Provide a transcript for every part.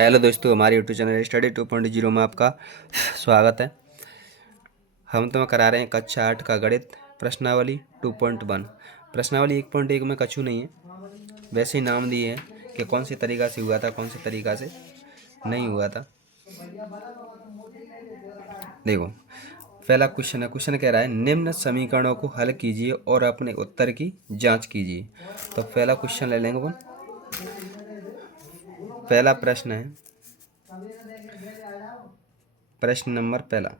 Hello दोस्तों, हमारे YouTube channel study 2.0 में आपका स्वागत है। हम तुम्हें करा रहे हैं कक्षा 8 का गणित प्रश्नावली 2.1। प्रश्नावली 1.1 में कछु नहीं है, वैसे ही नाम दिए हैं कि कौन से तरीका से हुआ था, कौन से तरीका से नहीं हुआ था। देखो, पहला क्वेश्चन है। क्वेश्चन कह रहा है निम्न समीकरणों को हल कीजिए और अपने उत्तर की जांच कीजिए। तो पहला क्वेश्चन ले लेंगे अपन। पहला प्रश्न है, प्रश्न नंबर पहला,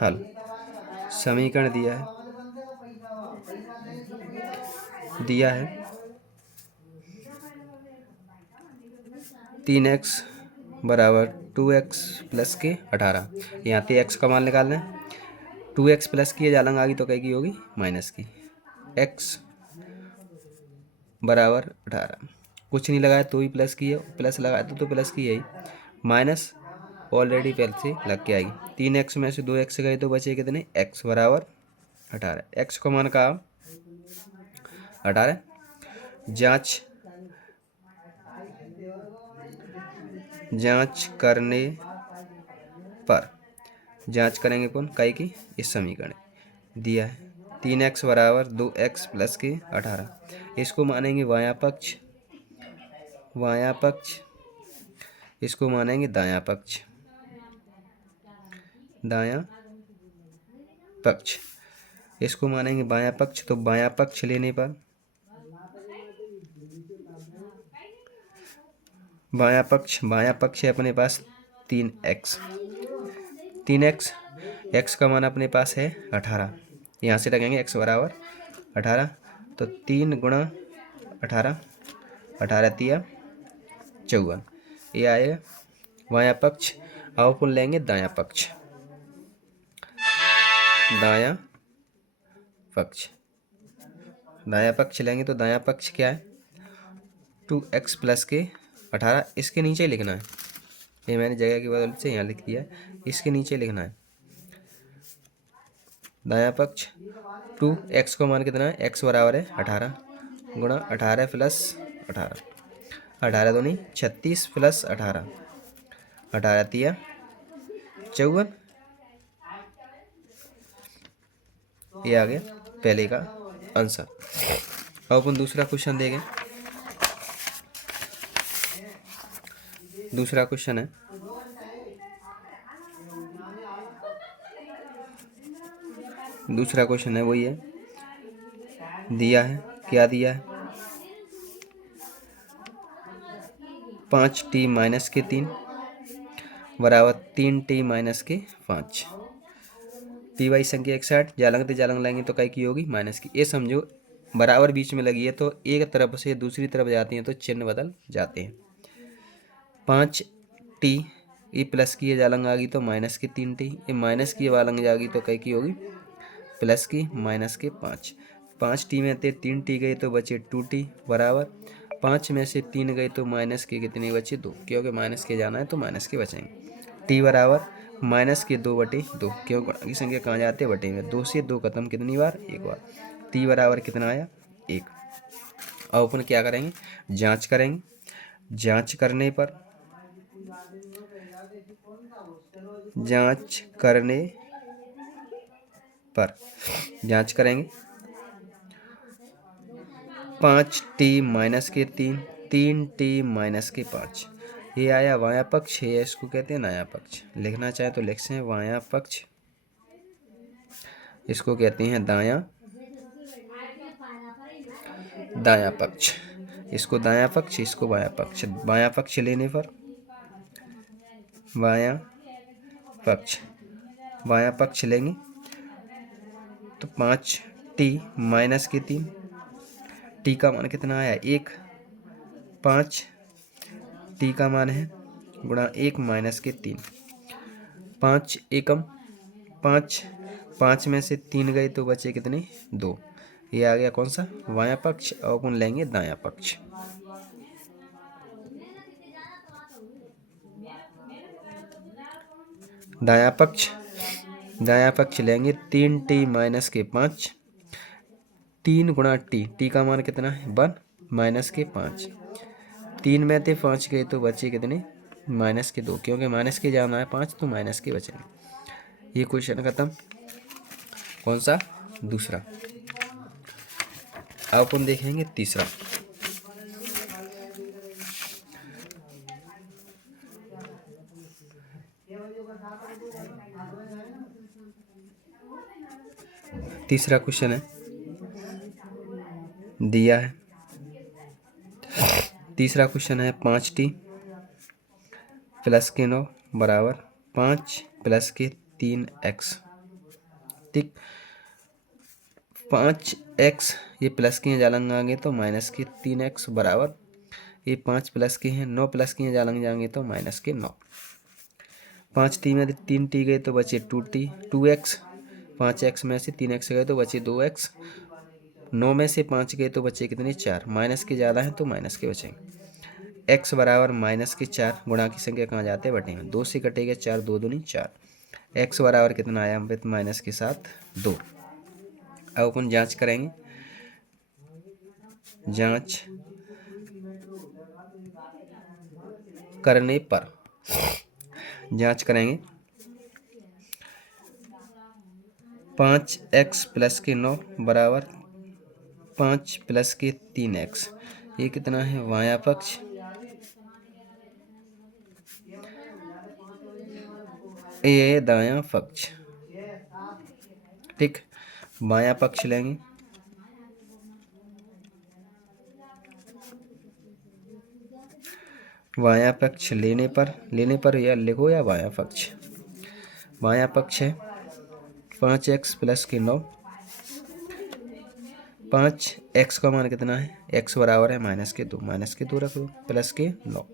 हल। समीकरण दिया है 3x बराबर 2x प्लस के 18। यहाँ पे x का मान निकालना है। 2x प्लस की जालंग आ गई तो क्या की होगी, माइनस की। x बराबर 18, कुछ नहीं लगाया तो ही प्लस की है, प्लस लगाया तो प्लस की है ही, माइनस ऑलरेडी पहले से लग के आएगी। 3x में से 2x गए तो बचे कितने, x बराबर 18। x का मान कहा 18। जांच करने पर, जांच करेंगे कौन, काई की, इस समीकरण दिया है 3x बराबर 2x प्लस के 18। इसको मानेंगे बायां पक्ष, इसको मानेंगे दायां पक्ष, इसको मानेंगे बायां पक्ष। तो बायां पक्ष लेने पर, बायां पक्ष है अपने पास 3x। x का मान अपने पास है 18। यहाँ से लगेंगे x बराबर 18, तो 3 गुणा 18, 18 तिया 54, ये आएगा बायां पक्ष। अब अपन लेंगे दायां पक्ष, दायां पक्ष लेंगे तो दायां पक्ष क्या है, 2x प्लस के 18। इसके नीचे लिखना है, ये मैंने जगह की बदल से यहाँ लिख दिया है, इसके नीचे लिखना है दायां पक्ष। 2x को मान कितना है, x बराबर है 18 गुणा 18 प्लस 18, 18 दूनी 36 प्लस 18, 18 तिया 54। ये आ गया पहले का आंसर। अब अपन दूसरा क्वेश्चन देंगे। दूसरा क्वेश्चन है, वही है, दिया है, क्या दिया है, 5t माइनस के 3 बराबर 3t माइनस के 5। टी वाई संख्या 61, जालंग लाएंगे तो क्या की होगी, माइनस की। ये समझो बराबर बीच में लगी है तो एक तरफ से दूसरी तरफ जाती है तो चिन्ह बदल जाते हैं। 5t, ये प्लस की जालंग आ गई तो माइनस की 3t, ये माइनस की जालंग आ गई तो क्या की होगी, प्लस की माइनस के 5। 5t में से 3t गए तो बचे 2t बराबर 5 में से 3 गए तो माइनस के कितने बचे, 2, क्योंकि माइनस के जाना है तो माइनस के बचेंगे। t बराबर माइनस के 2/2, क्यों गुणा की संख्या कहाँ जाते हैं, बटे में। 2 से 2 खत्म कितनी बार, एक बार। t बराबर कितना आया, 1। अब अपन क्या करेंगे, जांच करेंगे। जांच करने पर, जांच करेंगे 5t माइनस के 3, 3t माइनस के 5, ये आया बायां पक्ष है, इसको कहते हैं दायां पक्ष। लिखना चाहे तो लिख सकते हैं बायां पक्ष, इसको कहते हैं दायां पक्ष, इसको दायां पक्ष, इसको बायां पक्ष। बायां पक्ष लेने पर, बायां पक्ष लेंगे तो 5t माइनस के 3, t का मान कितना आया, 1। 5t का मान है गुणा 1 माइनस के 3, 5 एकम 5, 5 में से 3 गए तो बचे कितने, 2। ये आ गया कौन सा, बायां पक्ष। अब अपन लेंगे दायां पक्ष। दायां पक्ष लेंगे 3t माइनस के 5, 3 गुणा t का मान कितना है, 1 माइनस के 5, 3 में थे 5 गए तो बचे कितने, माइनस के 2, क्योंकि माइनस के जाना है 5 तो माइनस के बचेंगे। ये क्वेश्चन खत्म। कौन सा, दूसरा। अब अपन देखेंगे तीसरा। तीसरा क्वेश्चन है, दिया है। तीसरा क्वेश्चन है 5t प्लस के 9 बराबर 5 प्लस के 3x। ठीक, 5x ये प्लस के यहाँ जालंग आएंगे तो माइनस के 3x बराबर, ये 5 प्लस के हैं 9 प्लस के यहाँ जालंग जाएंगे तो माइनस के 9। 5t में 3t गए तो बचे 2t 2x, 5x में से 3x गए तो बचे 2x, 9 में से 5 गए तो बचे कितने, 4। माइनस के ज़्यादा हैं तो माइनस के बचेंगे। x बराबर माइनस के 4, गुणा की संख्या कहाँ जाते हैं, बटे में। 2 से कटेगा 4, 2 दूनी 4। x बराबर कितना आया हम पे, माइनस के साथ 2। अब अपन जांच करेंगे, जांच करने पर, जांच करेंगे 5x प्लस के 9 बराबर 5 प्लस के 3x। ये कितना है, बायां पक्ष, ये दायां पक्ष। ठीक, बायां पक्ष लेंगे, बायां पक्ष लेने पर या लिखो या बायां पक्ष, बायां पक्ष है 5x प्लस के 9। 5x का मान कितना है, x बराबर है माइनस के 2, माइनस के 2 रख दो, प्लस के 9।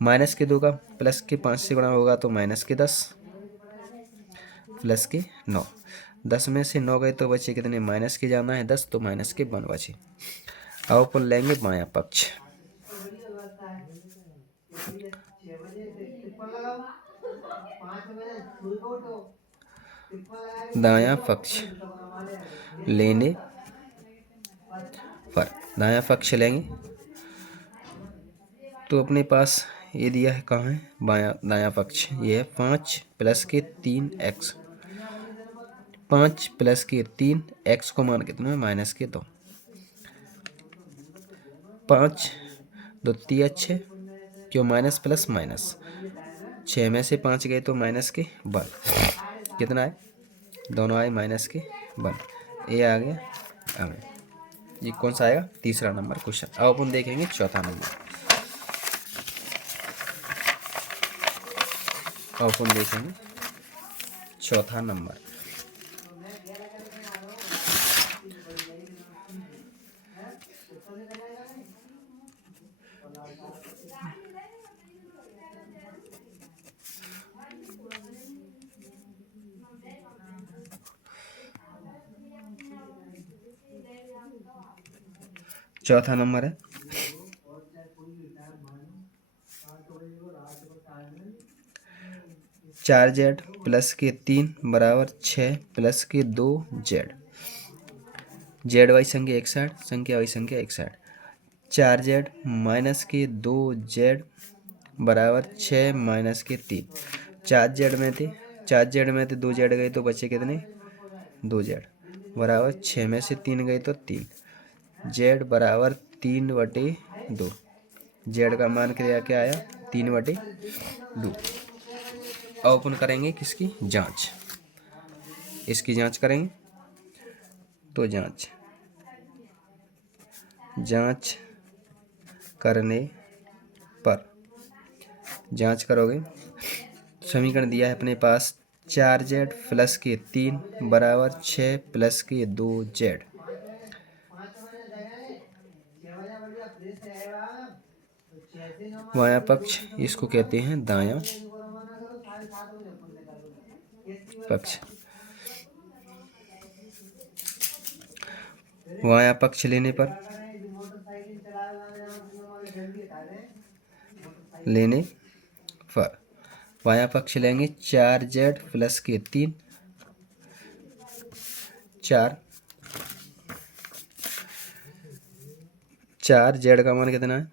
माइनस के 2 का प्लस के 5 से गुणा होगा तो माइनस के 10, प्लस के 9। 10 में से 9 गए तो बचे कितने, माइनस के जाना है 10 तो माइनस के 1 बचे। अब अपन लेंगे बायां पक्ष, दायां पक्ष लेने पर, दायां पक्ष लेंगे तो अपने पास ये दिया है, कहाँ है, बायां दायां पक्ष, ये है 5 प्लस के 3x। 5 प्लस के 3, x को मान कितना है, माइनस के 2। 5 2 3 6, क्यों, माइनस प्लस माइनस, 6 में से 5 गए तो माइनस के 1, कितना है, दोनों आए माइनस के 1। ये आ गया। ये कौन सा आएगा, तीसरा नंबर क्वेश्चन। अब अपन देखेंगे चौथा नंबर। अब अपन देखेंगे चौथा नंबर। चौथा नंबर है 4z प्लस के 3 बराबर 6 प्लस के 2z। जेड वाई संख्या एक साइड, संख्या वाई संख्या एक साइड। 4z माइनस के 2z बराबर 6 माइनस के 3। 4z में थे 2z गए तो बचे कितने, 2z बराबर 6 में से 3 गए तो 3, z बराबर 3/2। z का मान क्या आया, 3/2। अब अपन करेंगे किसकी जांच, इसकी जांच करेंगे। तो जांच करने पर, जांच करोगे, समीकरण दिया है अपने पास 4z प्लस के 3 बराबर 6 प्लस के 2z। बायां पक्ष इसको कहते हैं दायां पक्ष। बायां पक्ष लेने पर, बायां पक्ष लेंगे 4z प्लस के 3, 4 z का मान कितना है,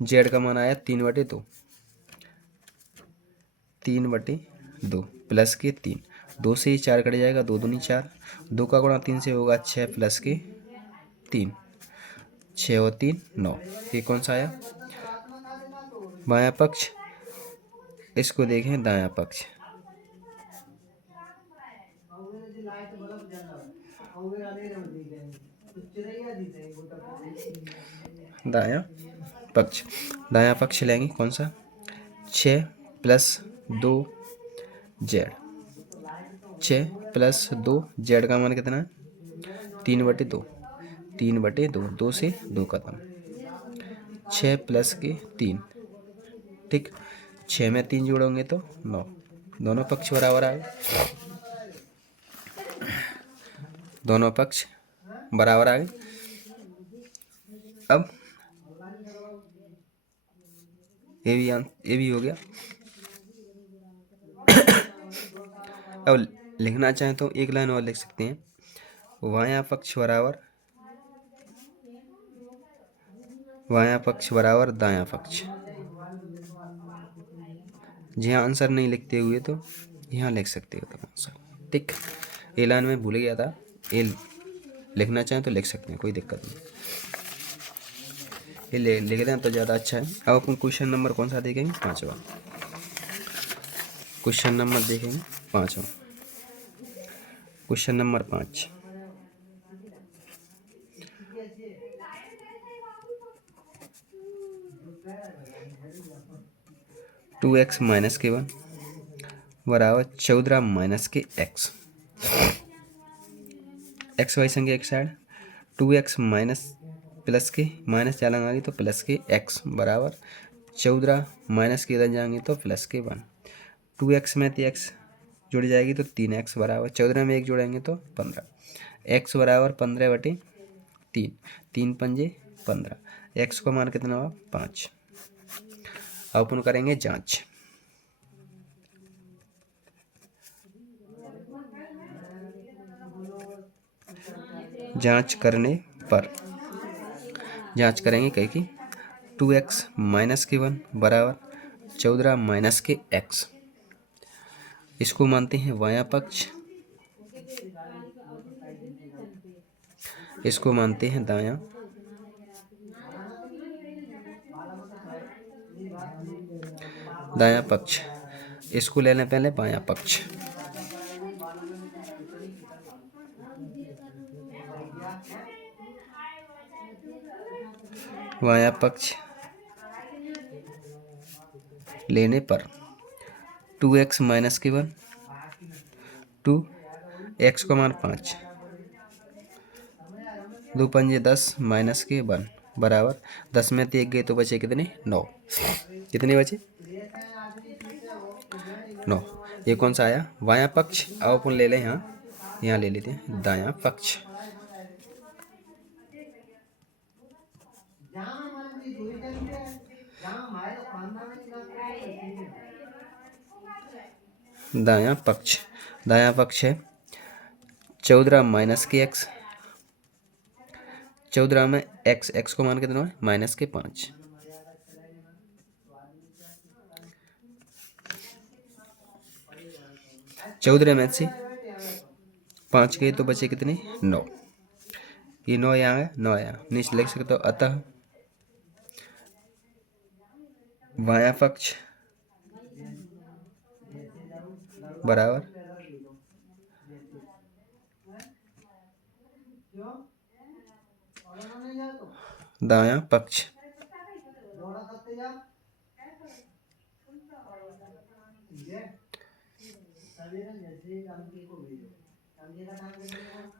जेड का मान आया 3/2, 3/2 प्लस के 3, 2 से ही 4 कट जाएगा, 2 दूनी 4, 2 का गुणा 3 से होगा 6 प्लस के 3, 6 और 3 9। ये कौन सा आया? बायां पक्ष। इसको देखें दायां पक्ष। दायां पक्ष, दायां पक्ष लेंगे कौन सा? 6 प्लस 2 जेड, 6 प्लस 2 जेड का मान कितना है? 3/2, 3/2, 2 से 2 खत्म, 6 प्लस के 3, ठीक। 6 में 3 जोड़ोगे तो 9, दोनों पक्ष बराबर आ गए, दोनों पक्ष बराबर आ गए। अब ये भी हो गया। अब लिखना चाहें तो एक लाइन और लिख सकते हैं, बायां पक्ष बराबर दायां पक्ष। जहाँ आंसर नहीं लिखते हुए तो यहाँ लिख सकते हो तुम आंसर, ठीक। ए लाइन में भूल गया था, ए लिखना चाहें तो लिख सकते हैं, कोई दिक्कत नहीं, ये लिख दें तो ज़्यादा अच्छा है। अब अपन क्वेश्चन नंबर कौन सा देखेंगे? 5वां क्वेश्चन नंबर देखेंगे, 5वां question number 5। Two x minus के 1 बराबर 14 माइनस के एक्स, एक्स वाई संख्या एक साइड, 2x माइनस प्लस के माइनस चालन आ गई तो प्लस के x बराबर 14 माइनस के इधर जाएंगे तो प्लस के 1, 2x में तो x जुड़ जाएगी तो 3x बराबर 14 में 1 जोड़ेंगे तो 15, x बराबर 15/3, 3 पंजे 15, x को मान कितना हुआ? 5। अब अपन करेंगे जांच। जांच करने पर जांच करेंगे कहीं की 2x माइनस के 1 बराबर 14 माइनस के x, इसको मानते हैं बायां पक्ष, इसको मानते हैं दायां, दायां पक्ष, इसको ले लें पहले बायां पक्ष। बायां पक्ष लेने पर 2x माइनस के 1, 2 x को मान 5, 2 पंजे 10 माइनस के 1 बराबर 10 में 1 गए तो बचे कितने? 9। कितने बचे? 9। ये कौन सा आया? बायां पक्ष। अब अपन ले लें यहाँ ले लेते हैं दायां पक्ष। दायां पक्ष है 14 माइनस के x, 14 में x को मान कितना है? माइनस के 5, 14 में से 5 गए तो बचे कितने? 9। ये 9 यहाँ है, 9 यहाँ नीचे लिख सकते हो। अतः बायां पक्ष बराबर दायां पक्ष।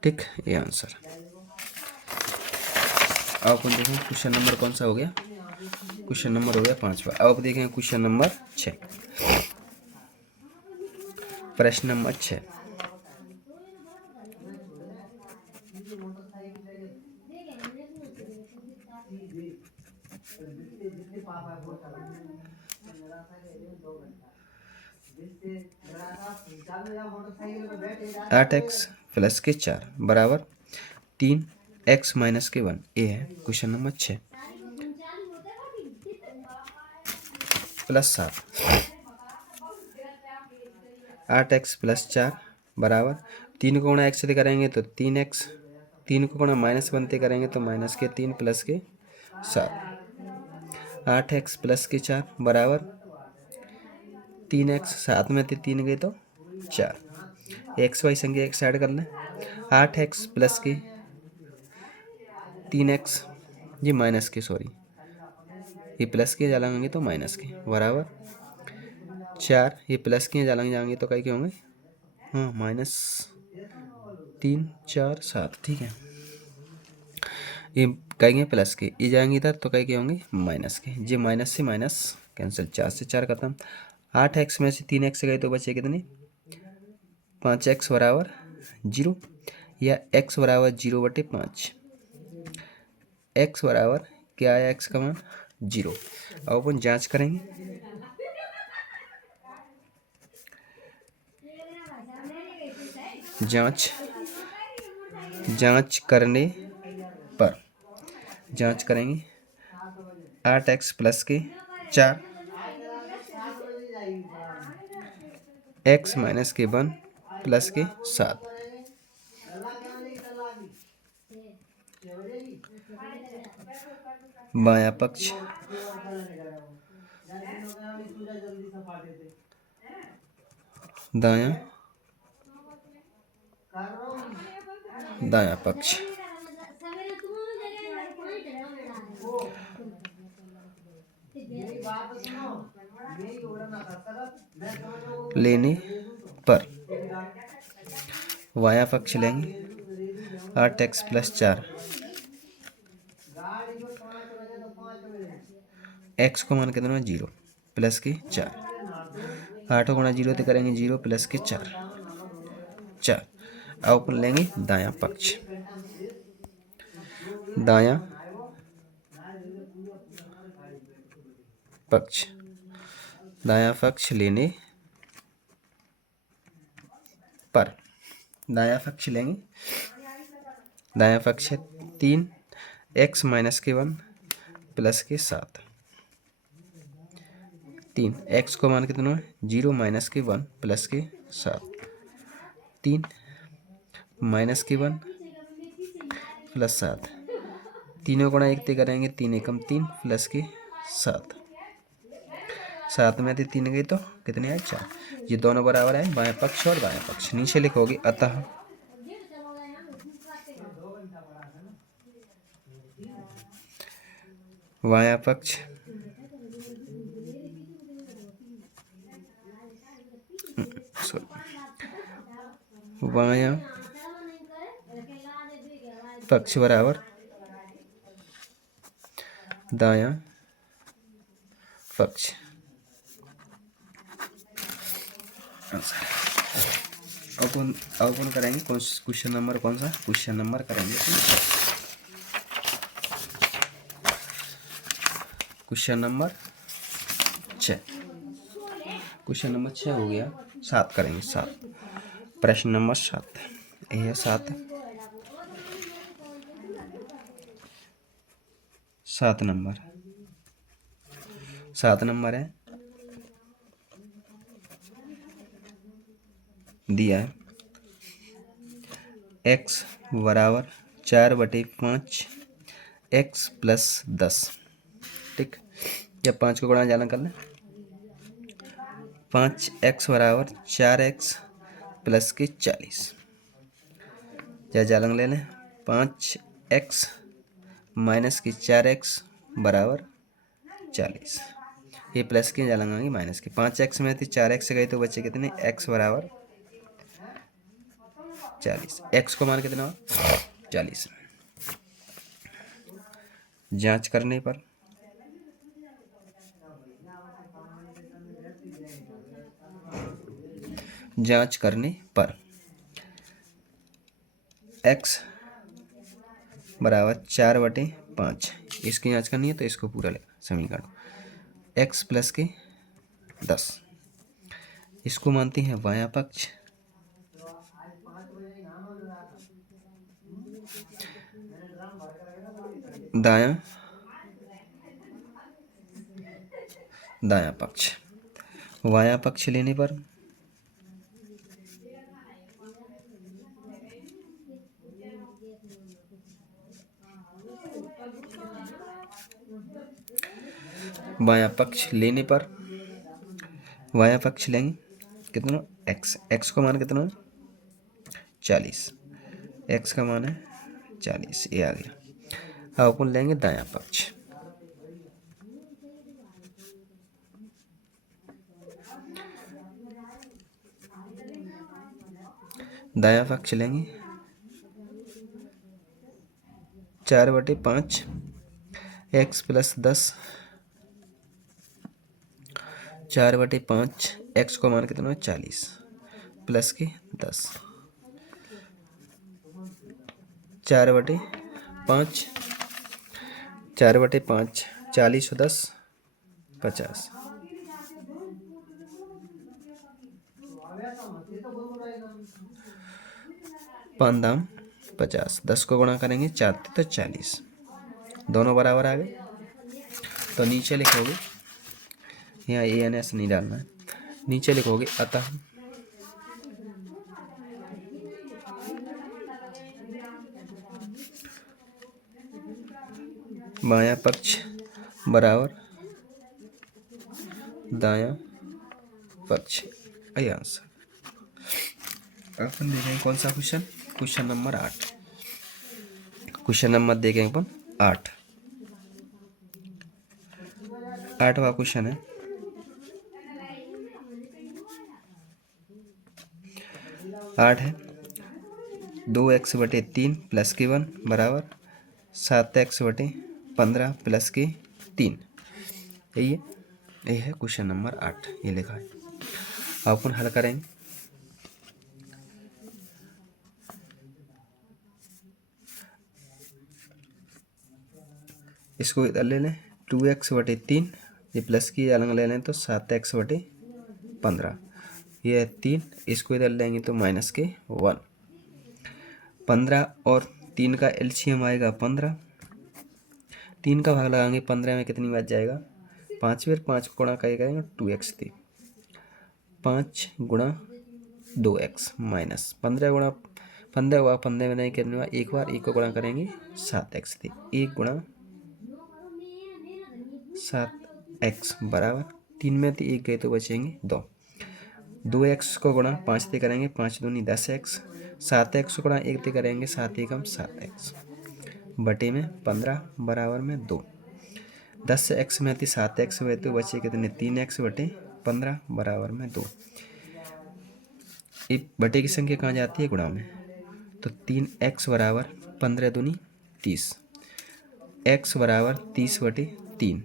ठीक, ये आंसर। अब अपन देखें क्वेश्चन नंबर कौन सा हो गया? क्वेश्चन नंबर हो गया 5वां। अब देखें क्वेश्चन नंबर 6। प्रश्न नंबर 6। आठ एक्स प्लस के 4 बराबर 3 x माइनस के 1, ये है question number 6। Plus 7, 8x plus 4 बराबर 3 को गुणा x से करेंगे तो 3x, 3 को गुणा माइनस बनते करेंगे तो माइनस के 3 प्लस के 7, 8x प्लस के 4 बराबर 3x, 7 में 3 गए तो 4, एक्स वाई संख्या एक साइड कर लें। 8x प्लस के 3x, ये माइनस के, सॉरी ये प्लस के जाएंगे तो माइनस के बराबर 4, ये प्लस के जाएंगे तो क्या होंगे, हाँ -3 4 7, ठीक है। ये कहेंगे प्लस के, ये जाएंगे इधर तो क्या होंगे माइनस के, ये माइनस से माइनस कैंसिल, 4 से 4 खत्म। 8x में से 3x गए तो बचे कितने, 5x बराबर 0, या x बराबर 0/5, x बराबर क्या आया, x का मान 0। अब अपन जांच करेंगे, जांच करने पर जांच करेंगे 8x प्लस के 4, x माइनस के 1 प्लस के 7, बायां पक्ष दायां दायां पक्ष लेने पर बायां पक्ष लेंगे 8x प्लस 4, x को मान कितना 0 प्लस के 4, 8 गुणा 0 तो करेंगे 0 प्लस के 4। अब अपन लेंगे दायां पक्ष, दायां पक्ष, दायां पक्ष लेने पर दायां पक्ष लेंगे, दायां पक्ष 3, x माइनस के 1 प्लस के 7, 3 x को मान कितना 0 माइनस के 1 प्लस के 7, 3 माइनस के 1 प्लस 7, तीनों गुणा 1 ते करेंगे 3 एकम 3 प्लस के 7, 7 में 3 गए तो कितने आए 4, ये दोनों बराबर है बाएं पक्ष और दाएं पक्ष। नीचे लिखोगे अतः बायां पक्ष बायां पक्ष बराबर दायां पक्ष। अपन करेंगे क्वेश्चन नंबर कौन सा, क्वेश्चन नंबर करेंगे क्वेश्चन नंबर 6, क्वेश्चन नंबर 6 हो गया। 7 करेंगे, 7 प्रश्न नंबर 7, यह 7 नंबर 7 नंबर है, दिया है x बराबर 4/5 x प्लस 10, ठीक। जब 5 को गुणा जालन कर लें, 5x बराबर 4x प्लस के 40, या जालन ले लें 5x माइनस की 4x बराबर 40, ये प्लस के जालन आएंगे माइनस के, 5x में थी 4x गए तो बचे कितने x बराबर 40, x को मान कितना 40। जांच करने पर x बराबर 4/5, इसकी जांच करनी है तो इसको पूरा लेना समीकरण, x प्लस के 10, इसको मानते हैं बायां पक्ष, दायां पक्ष। बायां पक्ष लेने पर बायां पक्ष लेने पर बायां पक्ष लेंगे कितना, x। x का मान कितना है 40, x का मान है 40, ये आ गया। अब अपन लेंगे दायां पक्ष। दायां पक्ष लेंगे 4/5 x प्लस 10, 4/5 x को मान कितना है 40 प्लस के 10, 4/5, 4/5 40 और 10 50, 5 दाम 50, 10 को गुणा करेंगे 4 तो 40, दोनों बराबर आ गए। तो नीचे लिखोगे, यहाँ ए एन एस नहीं डालना है, नीचे लिखोगे अतः बायां पक्ष बराबर दायां पक्ष, यही आंसर। अपन देखेंगे कौन सा question, question number 8। Question number देखेंगे अपन 8। 8वां क्वेश्चन है, आठ है 2x/3 प्लस के 1 बराबर 7x/15 प्लस के 3। यही है क्वेश्चन नंबर 8, ये लिखा है। अब अपन हल करेंगे। इसको इधर ले लें 2x/3, ये प्लस की अलग ले लें तो 7x/15, ये है 3, इसको इधर लेंगे तो माइनस के 1। 15 और 3 का एलसीएम आएगा 15, 3 का भाग लगाएंगे 15 में कितनी बार जाएगा 5, फिर 5 को गुणा करेंगे 2x थी, 5 गुणा 2x माइनस 15 गुणा 15 हुआ, 15 में नहीं करने हुआ एक बार, 1 को गुणा करेंगे 7x थी, 1 गुणा 7x बराबर 3 में तो 1 गए तो बचेंगे 2, 2x को गुणा 5 से करेंगे 5 दूनी 10x, 7x को गुणा 1 से करेंगे 7 एकम 7x बटे में 15 बराबर में 2, 10x में थी 7x हुए तो बचे कितने 3x बटे 15 बराबर में 2। एक बटे की संख्या कहाँ जाती है गुणा में, तो 3x बराबर 15 दूनी 30, x बराबर 30/3,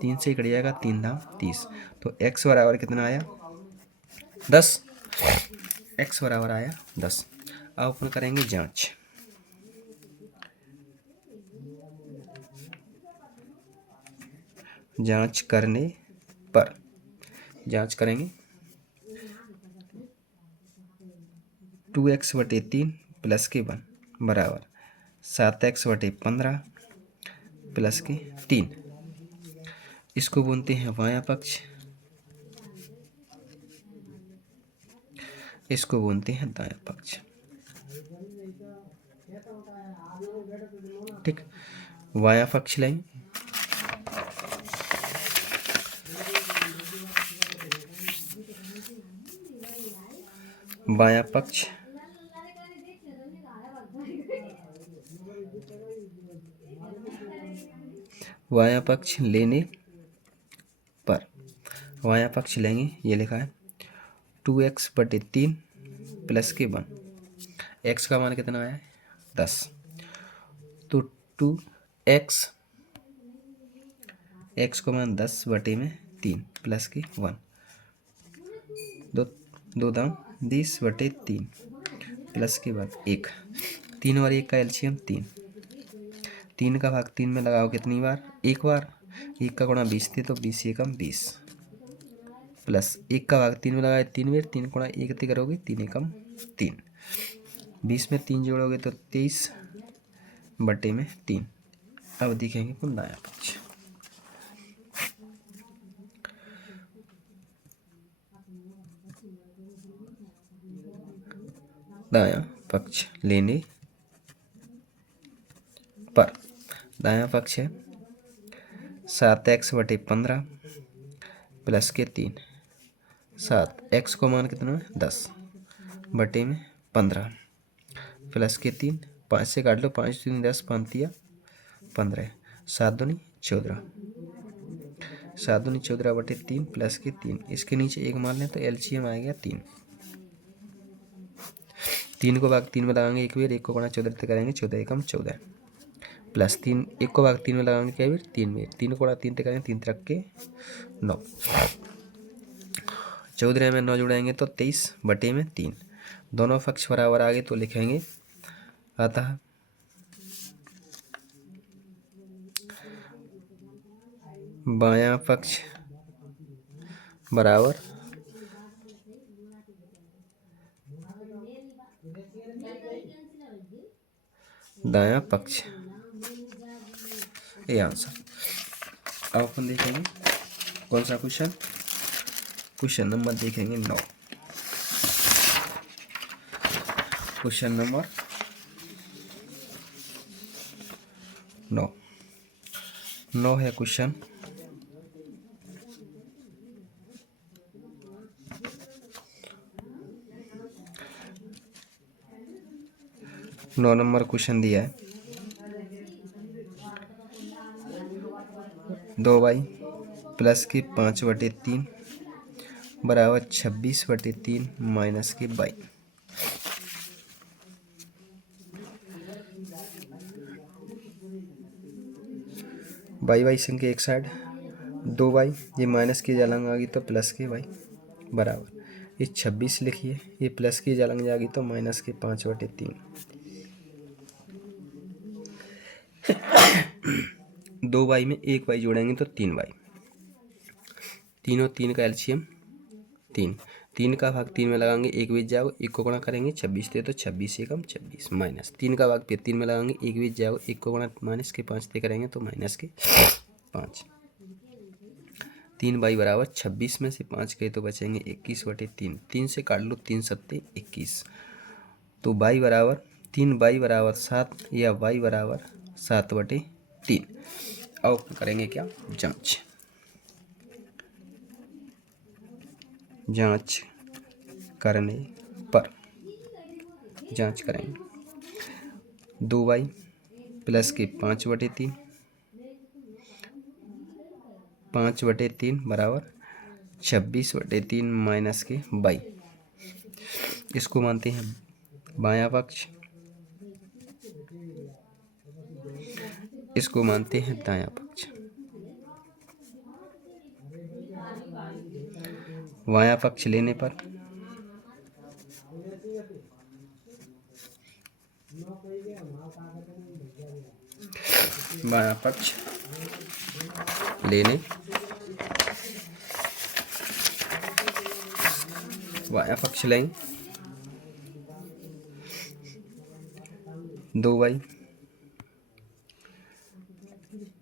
3 से कट जाएगा 3 दाम 30, तो x बराबर कितना आया 10, x बराबर आया 10। अब अपन करेंगे जांच। जांच करने पर जांच करेंगे 2x/3 प्लस के 1 बराबर 7x/15 प्लस के 3, इसको बोलते हैं बायां पक्ष, इसको बोलते हैं दायां पक्ष। ठीक, बायां पक्ष लेंगे, बायां पक्ष बायां पक्ष लेने पर बायां पक्ष लेंगे, ये लिखा है 2x/3 प्लस के 1, x का मान कितना आया है 10, तो 2x, x को मान 10 बटे में 3 प्लस के 1, 2 दाम 20/3 प्लस के 1, 1, 3 और 1 का एलसीएम 3, 3 का भाग 3 में लगाओ कितनी बार, एक बार, 1 का गुणा 20 थी तो 20 एकम 20 प्लस 1 का भाग 3 में लगाए 3 बार, 3 गुणा 1 ती करोगे 3 एकम 3, 20 में 3 जोड़ोगे तो 23 बटे में 3। अब दिखेंगे अपन दायां पक्ष। दायां पक्ष लेने पर। दायां पक्ष है 7x/15 प्लस के 3। 7x को मान कितना है 10 बटे में 15 प्लस के 3। 5 से काट लो, 5 3 10 5 दिया 15। 7 दूनी 14। 7 दूनी 14 बटे 3 प्लस के 3। इसके नीचे एक मान लें तो एलसीएम आ गया 3। 3 को भाग 3 में लगाएंगे एक बार, 1 को गुणा 14 से करेंगे 14 एकम 14 प्लस 3। 1 को भाग 3 में लगाएंगे क्या बार 3 में, 3 को गुणा 3 से करेंगे 3 रख के 9। 14 में 9 जुड़ाएंगे तो 23 बटे में 3। दोनों पक्ष बराबर आगे तो लिखेंगे अतः बायां पक्ष बराबर दायां पक्ष, ये आंसर। अब अपन देखेंगे कौन सा क्वेश्चन, क्वेश्चन नंबर देखेंगे 9। क्वेश्चन नंबर 9 है क्वेश्चन। नौ नंबर क्वेश्चन दिया है 2y प्लस के 5/3 बराबर 26/3 माइनस के 22। y संख्या एक साइड 2y, ये माइनस की जलंग आ गई तो प्लस के y बराबर ये 26 लिखिए, ये प्लस की जलंग आ गई तो माइनस के 5/3। 2y में एक y जोड़ेंगे तो 3y, तीनों 3 का एलसीएम 3। 3 का भाग 3 में लगाएंगे एक बीच जाओ, 1 को गुणा करेंगे 26 थे तो 26 एकम 26 माइनस 3 का भाग फिर 3 में लगाएंगे एक बीच जाओ, 1 को गुणा माइनस के 5 थे करेंगे तो माइनस के 5। 3y बराबर 26 में से 5 गए तो बचेंगे 21/3। 3 से काट लो, 3 सत्ते 21 तो y बराबर 3y बराबर 7 या y बराबर 7/3। अब करेंगे क्या जांच। जांच करने पर जांच करेंगे 2y प्लस के 5/3 5/3 बराबर 26/3 माइनस के 22। इसको मानते हैं बायां पक्ष, इसको मानते हैं दायां पक्ष। बायां पक्ष लेने पर बायां पक्ष लेने बायां पक्ष लेंगे 2y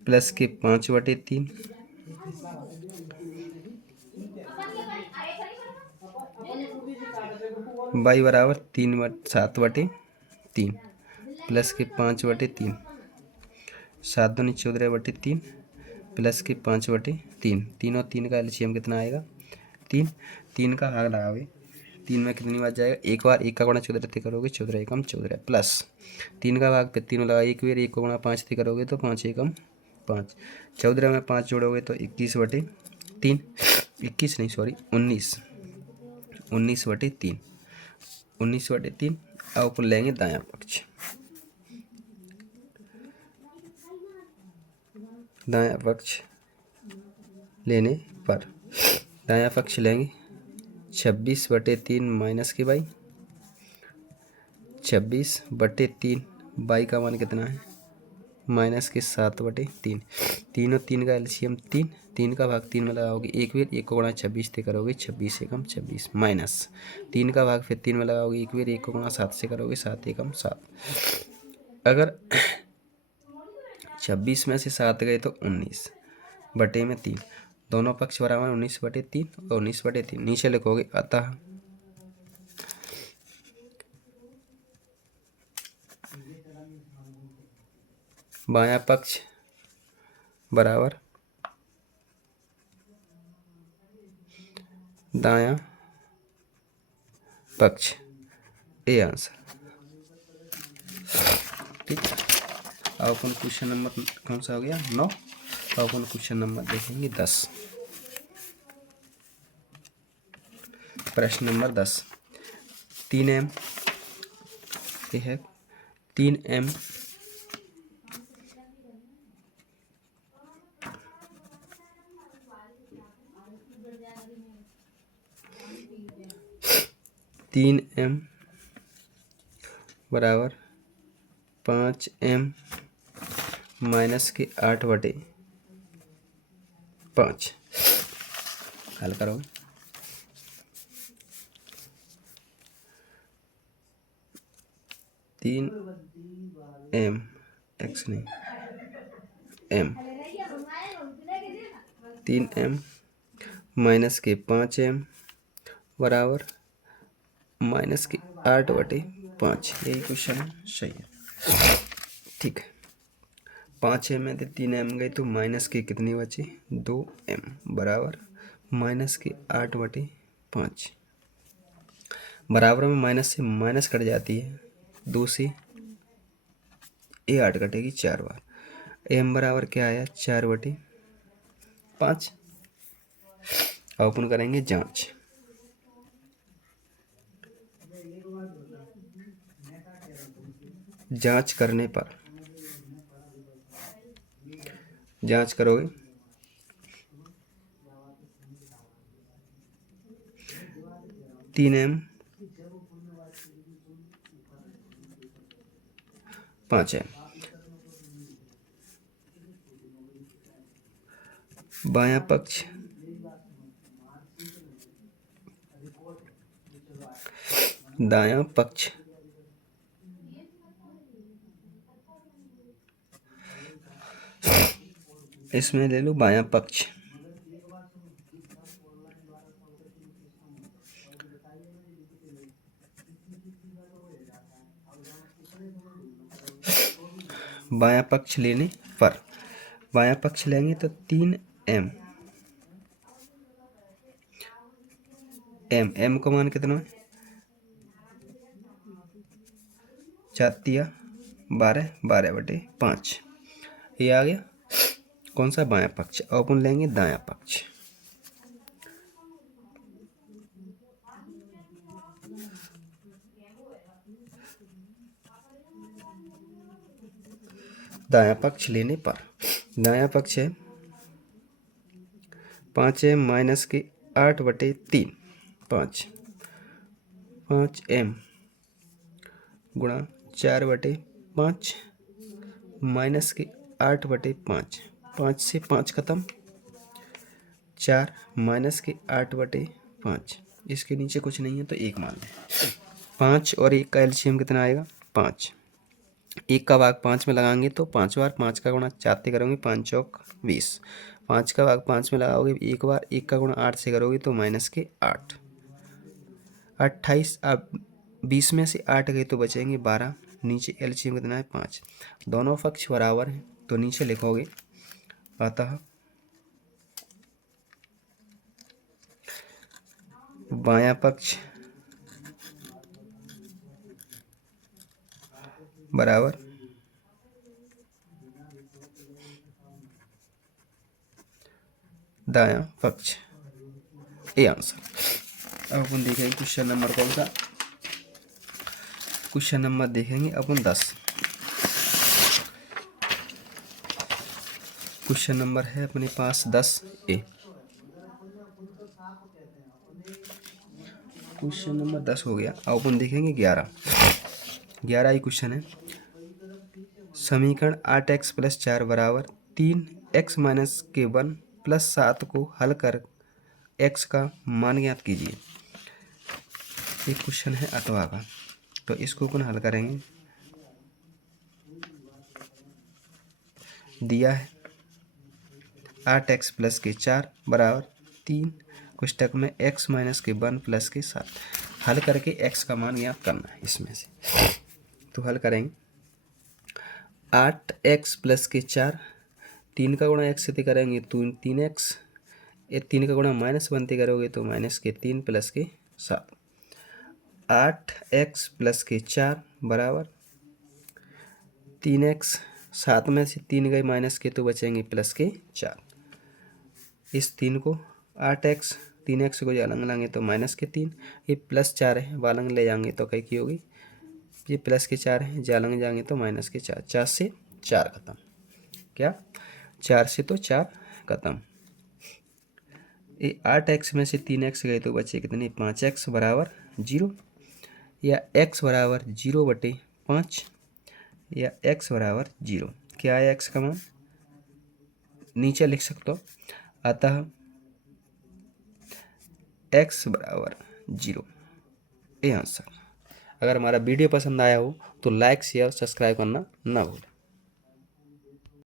प्लस के 5/3 y बराबर 7/3 प्लस के 5/3। 7 दूनी 14/3 प्लस के 5/3। तीनों 3 का एलसीएम कितना आएगा 3। 3 का भाग लगाओगे 3 में कितनी बार जाएगा, एक बार, 1 का गुणा 14 से करोगे 14 एकम 14 प्लस 3 का भाग फिर 3 में लगा एक बार, 1 को गुणा 5 से करोगे तो 5 एकम 5। 14 में 5 जोड़ोगे तो 21/3, 21 नहीं सॉरी 19, 19/3, 19/3। अब अपन लेंगे दायां पक्ष। दायां पक्ष लेने पर दायां पक्ष लेंगे 26/3 माइनस के y, 26/3 y का मान कितना है माइनस के 7/3। तीनों 3 का एलसीएम 3। 3 का भाग 3 में लगाओगे एक बार, 1 को गुणा 26 से करोगे 26 एकम 26 माइनस 3 का भाग फिर 3 में लगाओगे एक बार, 1 को गुणा 7 से करोगे 7 एकम 7। अगर 26 में से 7 गए तो 19/3। दोनों पक्ष बराबर 19/3 और 19/3 नीचे लिखोगे अतः बायां पक्ष बराबर दायां पक्ष, ये आंसर। ठीक, अब अपन क्वेश्चन नंबर कौन सा हो गया 9। अब अपन क्वेश्चन नंबर देखेंगे 10। प्रश्न नंबर 10, 3m ये है 3m बराबर 5m माइनस के 8/5। हल करो। 3m x नहीं m 3m माइनस के 5m बराबर माइनस के 8/5। यही क्वेश्चन है, सही है। ठीक है, 5m में 3m गई तो माइनस के कितनी बची 2m बराबर माइनस के 8/5। बराबर में माइनस से माइनस कट जाती है, 2 से ये 8 कटेगी 4 बार। m बराबर क्या आया 4/5। अब अपन करेंगे जांच। जांच करने पर जांच करोगे 3m 5m बायां पक्ष दायां पक्ष इसमें ले लो बायां पक्ष। बायां पक्ष लेने पर बायां पक्ष लेंगे तो 3m m का मान कितना है 4×12 ये आ गया कौन सा बायां पक्ष। अब अपन लेंगे दायां पक्ष। दायां पक्ष लेने पर दायां पक्ष है 5m माइनस के 8/3 5m गुणा 4/5 माइनस के 8/5। 5 से 5 खत्म, 4 माइनस के 8/5। इसके नीचे कुछ नहीं है तो 1 मान लें। 5 और 1 का एलसीएम कितना आएगा 5। 1 का भाग 5 में लगाएंगे तो 5 बार, 5 का गुणा 4 से करोगे 5 चौक 20। 5 का भाग 5 में लगाओगे 1 बार, 1 का गुणा 8 से करोगे तो माइनस के 8 28। अब 20 में से 8 गए तो बचेंगे 12। नीचे एलसीएम कितना है 5। दोनों पक्ष बराबर हैं तो नीचे लिखोगे अतः बायां पक्ष बराबर दायां पक्ष, ये आंसर। अब अपन देखेंगे क्वेश्चन नंबर कौन सा। क्वेश्चन नंबर देखेंगे अपन 10। क्वेश्चन नंबर है अपने पास 10A। क्वेश्चन नंबर 10 हो गया। अब अपन देखेंगे 11 ही क्वेश्चन है। समीकरण 8x + 4 बराबर 3x - के 1 + 7 को हल कर x का मान ज्ञात कीजिए। एक क्वेश्चन है अथवा का, तो इसको अपन हल करेंगे। दिया है 8x + के 4 बराबर 3 कोष्टक में x - के 1 + के 7 हल करके x का मान ज्ञात करना है। इसमें से तो हल करेंगे 8x प्लस के 4, 3 का गुणा x से करेंगे तो 3x, ये 3 का गुणा माइनस बनते करोगे तो माइनस के 3 प्लस के 7। 8x प्लस के 4 बराबर 3x, 7 में से 3 गए माइनस के तो बचेंगे प्लस के 4। इस 3 को 8x 3x को जालंग लाएंगे तो माइनस के 3, ये प्लस 4 है वालंग ले जाएंगे तो कई की होगी, ये प्लस के 4 है जालंग जाएंगे तो माइनस के 4, 4 से 4 खत्म, क्या 4 से तो 4 खत्म। ये 8x में से 3x गए तो बचे कितने 5x बराबर 0, या x बराबर 0/5, या x बराबर 0। क्या है x का मान, नीचे लिख सकते हो, अतः x बराबर 0, ये आंसर। अगर हमारा वीडियो पसंद आया हो तो लाइक शेयर सब्सक्राइब करना ना भूलें।